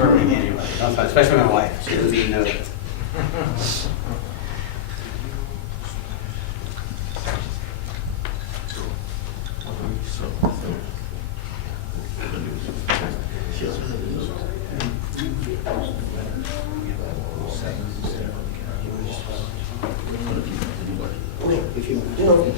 disturbing anybody, especially my wife. She doesn't even know that. If you, no.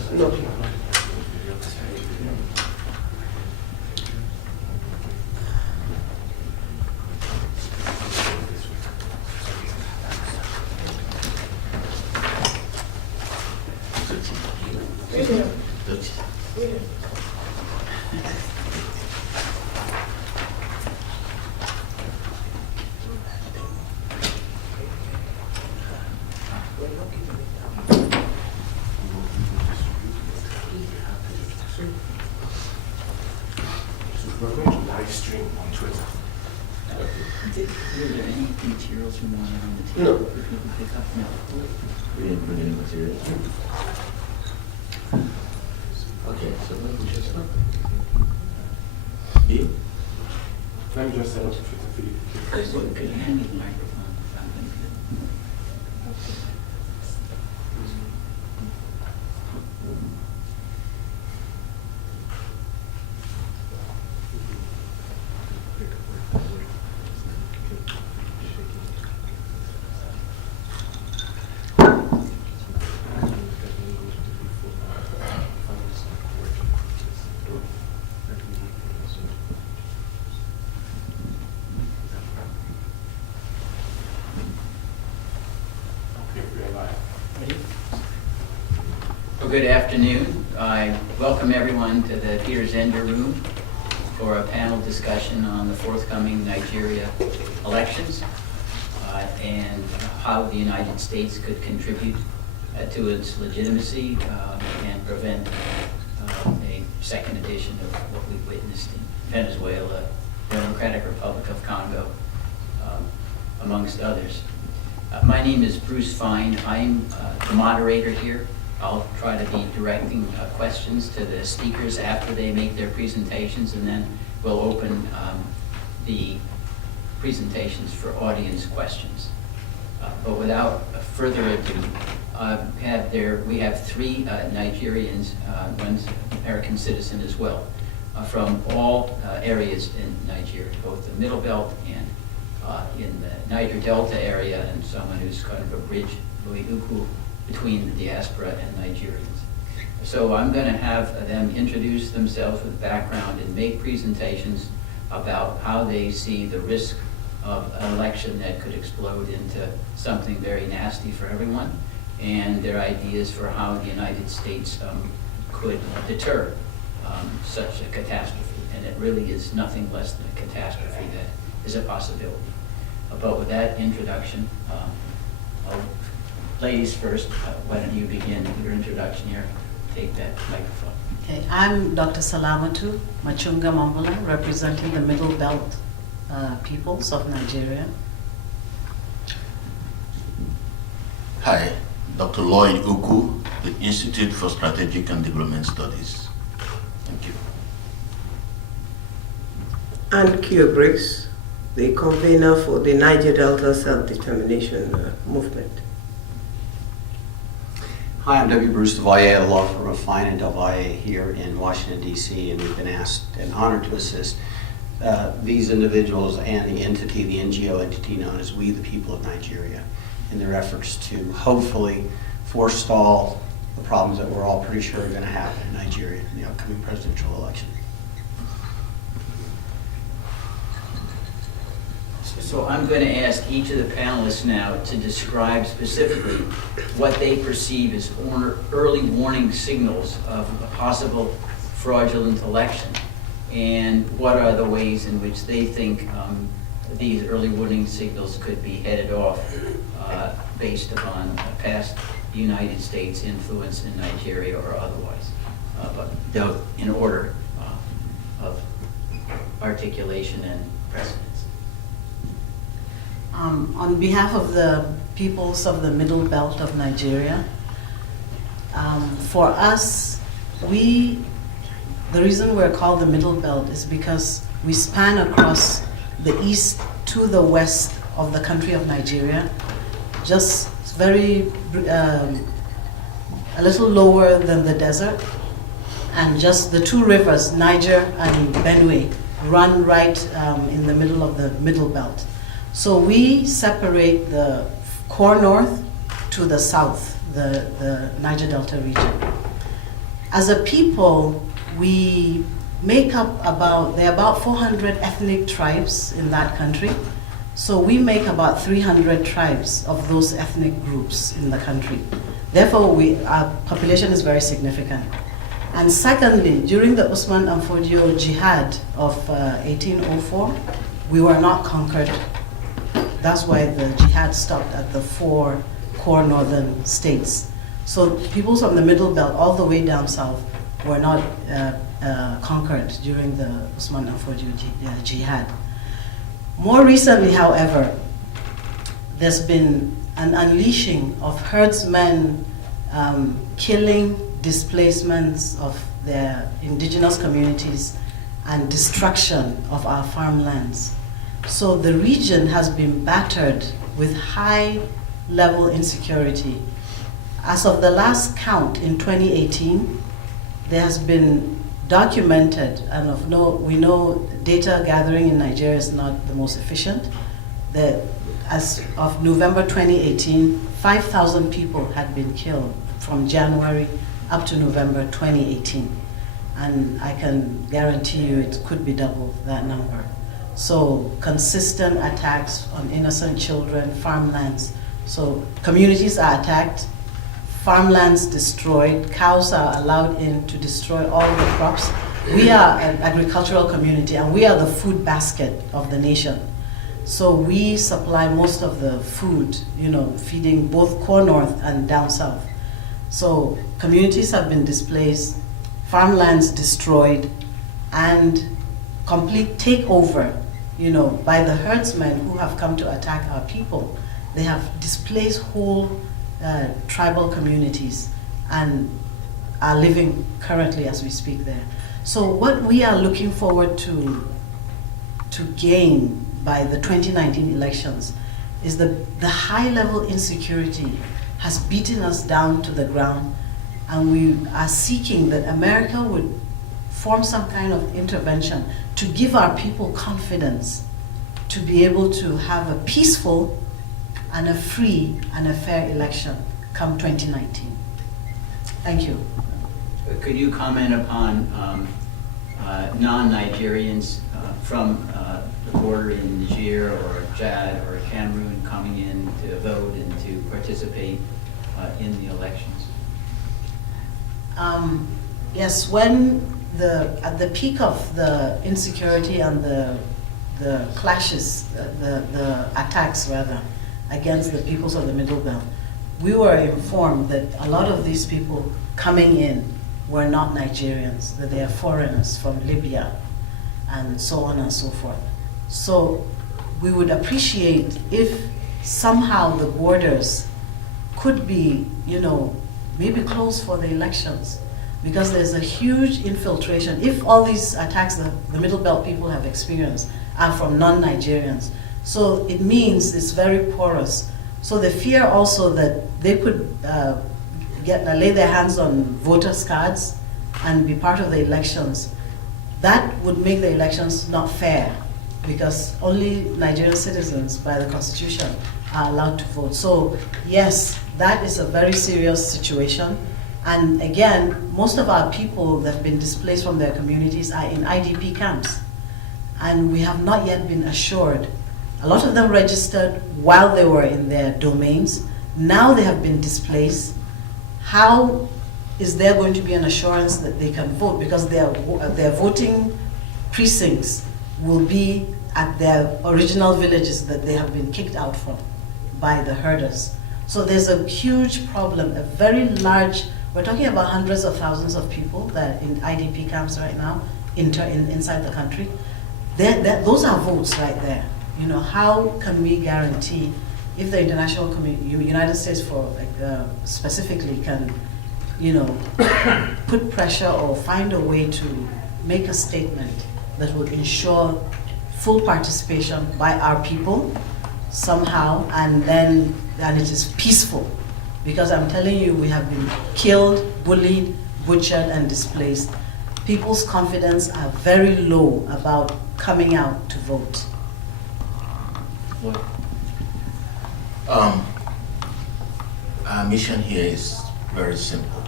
We're going to live stream on Twitter. Were there any materials you wanted on the table No. for people to pick up? No. We didn't bring any materials. Okay, so let me just start. You? Let me just set up the Twitter feed. Could you hand me the microphone? I'm gonna do it. Okay, we're live. Well, good afternoon. I welcome everyone to the Peter Zender Room for a panel discussion on the forthcoming Nigeria elections and how the United States could contribute to its legitimacy and prevent a second edition of what we witnessed in Venezuela, Democratic Republic of Congo, amongst others. My name is Bruce Fine. I'm the moderator here. I'll try to be directing questions to the speakers after they make their presentations, and then we'll open the presentations for audience questions. But without further ado, we have three Nigerians, one's American citizen as well, from all areas in Nigeria, both the Middle Belt and in the Niger Delta area, and someone who's kind of a bridge, Louis Uku, between the diaspora and Nigerians. So I'm going to have them introduce themselves with background and make presentations about how they see the risk of an election that could explode into something very nasty for everyone, and their ideas for how the United States could deter such a catastrophe. And it really is nothing less than a catastrophe that is a possibility. But with that introduction, ladies first, why don't you begin your introduction here? Take that microphone. Okay, I'm Dr. Salamatu Machunga Mambula, representing the Middle Belt peoples of Nigeria. Hi, Dr. Lloyd Uku, the Institute for Strategic and Development Studies. Thank you. And Kyo Briggs, the convener for the Niger Delta Self-Determination Movement. Hi, I'm W. Bruce DeValle, the law firm of Fine and DeValle here in Washington, D.C., and we've been asked and honored to assist these individuals and the entity, the NGO entity known as We the People of Nigeria, in their efforts to hopefully forestall the problems that we're all pretty sure are going to happen in Nigeria in the upcoming presidential election. So I'm going to ask each of the panelists now to describe specifically what they perceive as early warning signals of a possible fraudulent election, and what are the ways in which they think these early warning signals could be headed off based upon past United States influence in Nigeria or otherwise, but in order of articulation and precedence. On behalf of the peoples of the Middle Belt of Nigeria, for us, the reason we're called the Middle Belt is because we span across the east to the west of the country of Nigeria, just very, a little lower than the desert, and just the two rivers, Niger and Benue, run right in the middle of the middle belt. So we separate the core north to the south, the Niger Delta region. As a people, we make up there are about 400 ethnic tribes in that country. So we make about 300 tribes of those ethnic groups in the country. Therefore, our population is very significant. And secondly, during the Usman and Fodio Jihad of 1804, we were not conquered. That's why the jihad stopped at the 4 core northern states. So people from the middle belt all the way down south were not conquered during the Usman and Fodio Jihad. More recently, however, there's been an unleashing of herdsmen killing displacements of their indigenous communities and destruction of our farmlands. So the region has been battered with high-level insecurity. As of the last count in 2018, there has been documented, and we know data gathering in Nigeria is not the most efficient. As of November 2018, 5,000 people had been killed from January up to November 2018. And I can guarantee you it could be double that number. So consistent attacks on innocent children, farmlands. So communities are attacked, farmlands destroyed, cows are allowed in to destroy all the crops. We are an agricultural community and we are the food basket of the nation. So we supply most of the food, feeding both core north and down south. So communities have been displaced, farmlands destroyed, and complete takeover, by the herdsmen who have come to attack our people. They have displaced whole tribal communities and are living currently as we speak there. So what we are looking forward to gain by the 2019 elections is the high-level insecurity has beaten us down to the ground, and we are seeking that America would form some kind of intervention to give our people confidence to be able to have a peaceful and a free and a fair election come 2019. Thank you. Could you comment upon non-Nigerians from the border in Niger or Chad or Cameroon coming in to vote and to participate in the elections? Yes, when at the peak of the insecurity and the clashes, the attacks rather, against the peoples of the Middle Belt, we were informed that a lot of these people coming in were not Nigerians, that they are foreigners from Libya and so on and so forth. So we would appreciate if somehow the borders could be, maybe closed for the elections, because there's a huge infiltration. If all these attacks the Middle Belt people have experienced are from non-Nigerians, so it means it's very porous. So the fear also that they could lay their hands on voters' cards and be part of the elections, that would make the elections not fair, because only Nigerian citizens by the Constitution are allowed to vote. So yes, that is a very serious situation. And again, most of our people that have been displaced from their communities are in IDP camps. And we have not yet been assured. A lot of them registered while they were in their domains. Now they have been displaced. How is there going to be an assurance that they can vote? Because their voting precincts will be at their original villages that they have been kicked out from by the herders. So there's a huge problem, a very large, we're talking about hundreds of thousands of people that are in IDP camps right now, inside the country. Those are votes right there. How can we guarantee, if the international community, United States specifically can, put pressure or find a way to make a statement that would ensure full participation by our people somehow, and it is peaceful. Because I'm telling you, we have been killed, bullied, butchered, and displaced. People's confidence are very low about coming out to vote. Our mission here is very simple.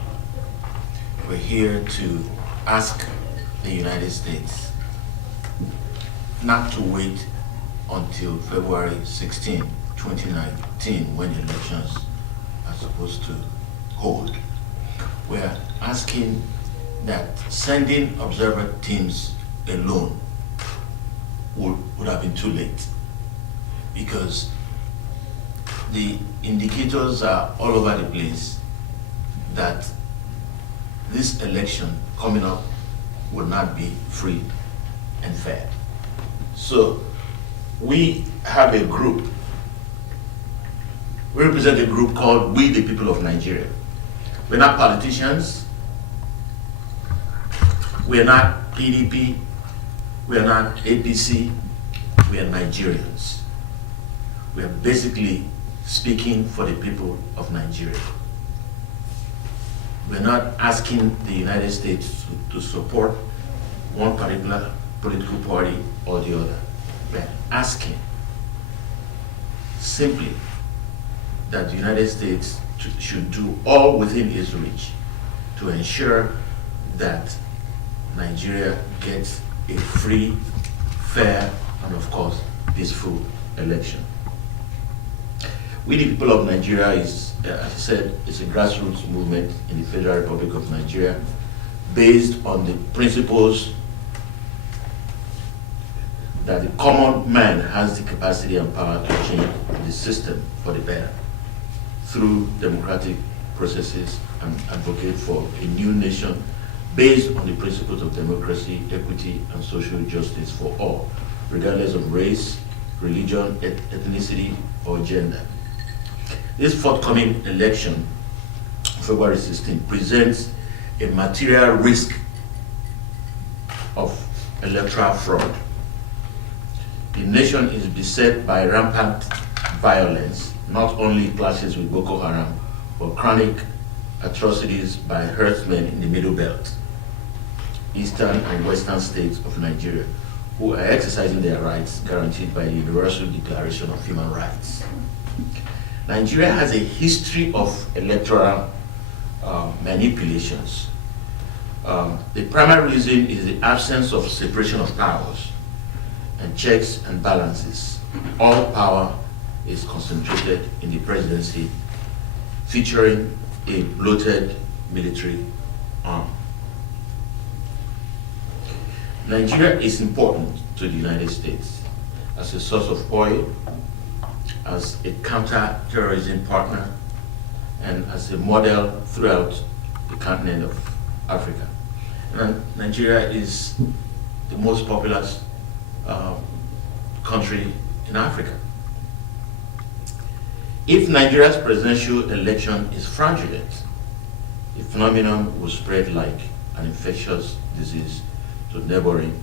We're here to ask the United States not to wait until February 16, 2019, when the elections are supposed to hold. We're asking that sending observer teams alone would have been too late, because the indicators are all over the place that this election coming up will not be free and fair. So we have a group, we represent a group called We the People of Nigeria. We're not politicians, we're not PDP, we're not APC, we are Nigerians. We are basically speaking for the people of Nigeria. We're not asking the United States to support one particular political party or the other. We're asking simply that the United States should do all within its reach to ensure that Nigeria gets a free, fair, and of course, peaceful election. We the People of Nigeria is, as I said, is a grassroots movement in the Federal Republic of Nigeria based on the principles that the common man has the capacity and power to change the system for the better through democratic processes, and advocate for a new nation based on the principles of democracy, equity, and social justice for all, regardless of race, religion, ethnicity, or gender. This forthcoming election, February 16, presents a material risk of electoral fraud. The nation is beset by rampant violence, not only clashes with Boko Haram, but chronic atrocities by herdsmen in the Middle Belt, eastern and western states of Nigeria, who are exercising their rights guaranteed by the Universal Declaration of Human Rights. Nigeria has a history of electoral manipulations. The primary reason is the absence of separation of powers and checks and balances. All power is concentrated in the presidency, featuring a bloated military arm. Nigeria is important to the United States as a source of oil, as a counter-terrorism partner, and as a model throughout the continent of Africa. And Nigeria is the most populous country in Africa. If Nigeria's presidential election is fraudulent, the phenomenon will spread like an infectious disease to neighboring